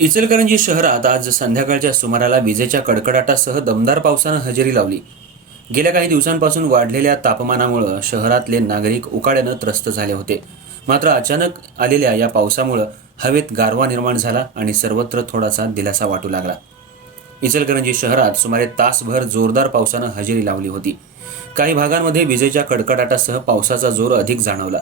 इचलकरंजी शहरात आज संध्याकाळच्या सुमाराला विजेच्या कडकडाटासह दमदार पावसानं हजेरी लावली. गेल्या काही दिवसांपासून वाढलेल्या तापमानामुळं शहरातले नागरिक उकाड्यानं त्रस्त झाले होते. मात्र अचानक आलेल्या या पावसामुळं हवेत गारवा निर्माण झाला आणि सर्वत्र थोडासा दिलासा वाटू लागला. इचलकरंजी शहरात सुमारे तासभर जोरदार पावसानं हजेरी लावली होती. काही भागांमध्ये विजेच्या कडकडाटासह पावसाचा जोर अधिक जाणवला.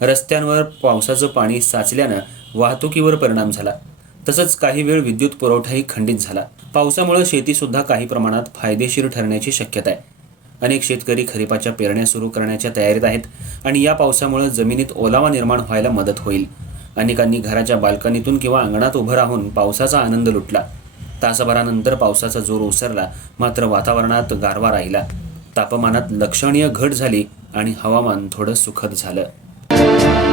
रस्त्यांवर पावसाचं पाणी साचल्यानं वाहतुकीवर परिणाम झाला. तसंच काही वेळ विद्युत पुरवठाही खंडित झाला. पावसामुळे शेतीसुद्धा काही प्रमाणात फायदेशीर ठरण्याची शक्यता आहे. अनेक शेतकरी खरीपाच्या पेरण्या सुरू करण्याच्या तयारीत आहेत आणि या पावसामुळे जमिनीत ओलावा निर्माण व्हायला मदत होईल. अनेकांनी घराच्या बाल्कनीतून किंवा अंगणात उभं राहून पावसाचा आनंद लुटला. तासभरानंतर पावसाचा जोर ओसरला मात्र वातावरणात गारवा राहिला. तापमानात लक्षणीय घट झाली आणि हवामान थोडं सुखद झालं.